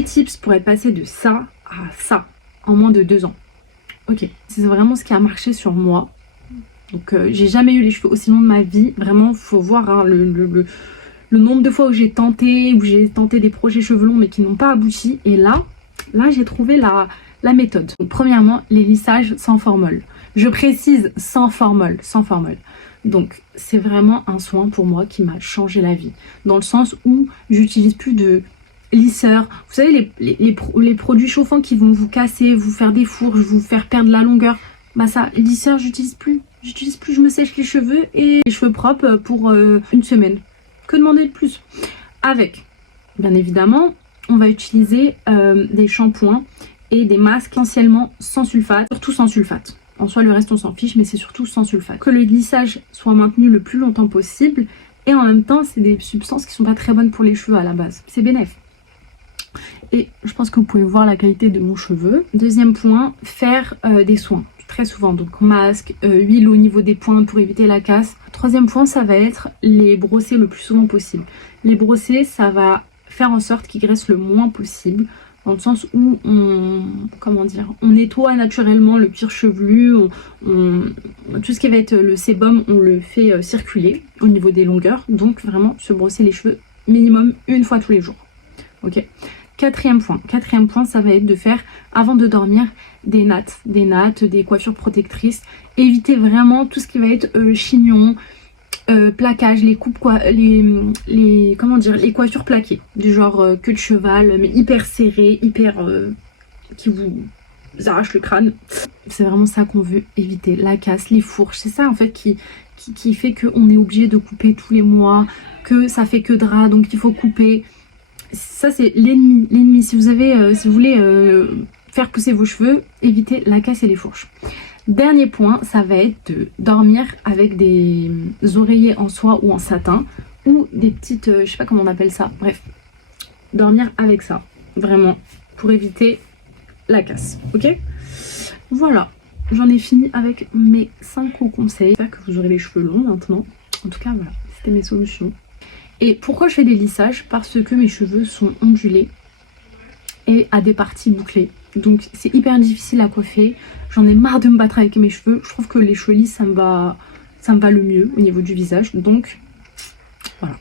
mes tips pour être passé de ça à ça en moins de 2 ans. Ok, c'est vraiment ce qui a marché sur moi. Donc j'ai jamais eu les cheveux aussi longs de ma vie. Vraiment, faut voir hein, le nombre de fois où j'ai tenté des projets cheveux longs mais qui n'ont pas abouti. Et là j'ai trouvé la méthode. Donc, premièrement, les lissages sans formol. Je précise sans formol, sans formol. Donc c'est vraiment un soin pour moi qui m'a changé la vie. Dans le sens où j'utilise plus de lisseurs. Vous savez les produits chauffants qui vont vous casser, vous faire des fourches, vous faire perdre la longueur. Bah ça, lisseur j'utilise plus. Je me sèche les cheveux et les cheveux propres pour une semaine. Que demander de plus? Avec, bien évidemment, on va utiliser des shampoings et des masques essentiellement sans sulfate, surtout sans sulfate. En soi, le reste on s'en fiche, mais c'est surtout sans sulfate. Que le lissage soit maintenu le plus longtemps possible et en même temps, c'est des substances qui sont pas très bonnes pour les cheveux à la base. C'est bénéf. Et je pense que vous pouvez voir la qualité de mon cheveu. Deuxième point, faire des soins. Très souvent, donc masque, huile au niveau des pointes pour éviter la casse. Troisième point, ça va être les brosser le plus souvent possible. Les brosser, ça va faire en sorte qu'ils graissent le moins possible, dans le sens où on nettoie naturellement le cuir chevelu, tout ce qui va être le sébum, on le fait circuler au niveau des longueurs, donc vraiment se brosser les cheveux minimum une fois tous les jours. Ok. Quatrième point, ça va être de faire, avant de dormir, des nattes, des coiffures protectrices. Évitez vraiment tout ce qui va être chignon, plaquage, les coiffures plaquées, du genre queue de cheval, mais hyper serrées, qui vous arrache le crâne. C'est vraiment ça qu'on veut éviter, la casse, les fourches. C'est ça en fait qui fait qu'on est obligé de couper tous les mois, que ça fait que drap, donc il faut couper. Ça c'est l'ennemi. Si vous voulez faire pousser vos cheveux, évitez la casse et les fourches. Dernier point, ça va être de dormir avec des oreillers en soie ou en satin, ou des petites, je sais pas comment on appelle ça, bref, dormir avec ça, vraiment, pour éviter la casse, ok? Voilà, j'en ai fini avec mes 5 conseils. J'espère que vous aurez les cheveux longs maintenant. En tout cas, voilà, c'était mes solutions. Et pourquoi je fais des lissages? Parce que mes cheveux sont ondulés et à des parties bouclées. Donc c'est hyper difficile à coiffer. J'en ai marre de me battre avec mes cheveux. Je trouve que les cheveux lisses, ça me va le mieux au niveau du visage. Donc voilà.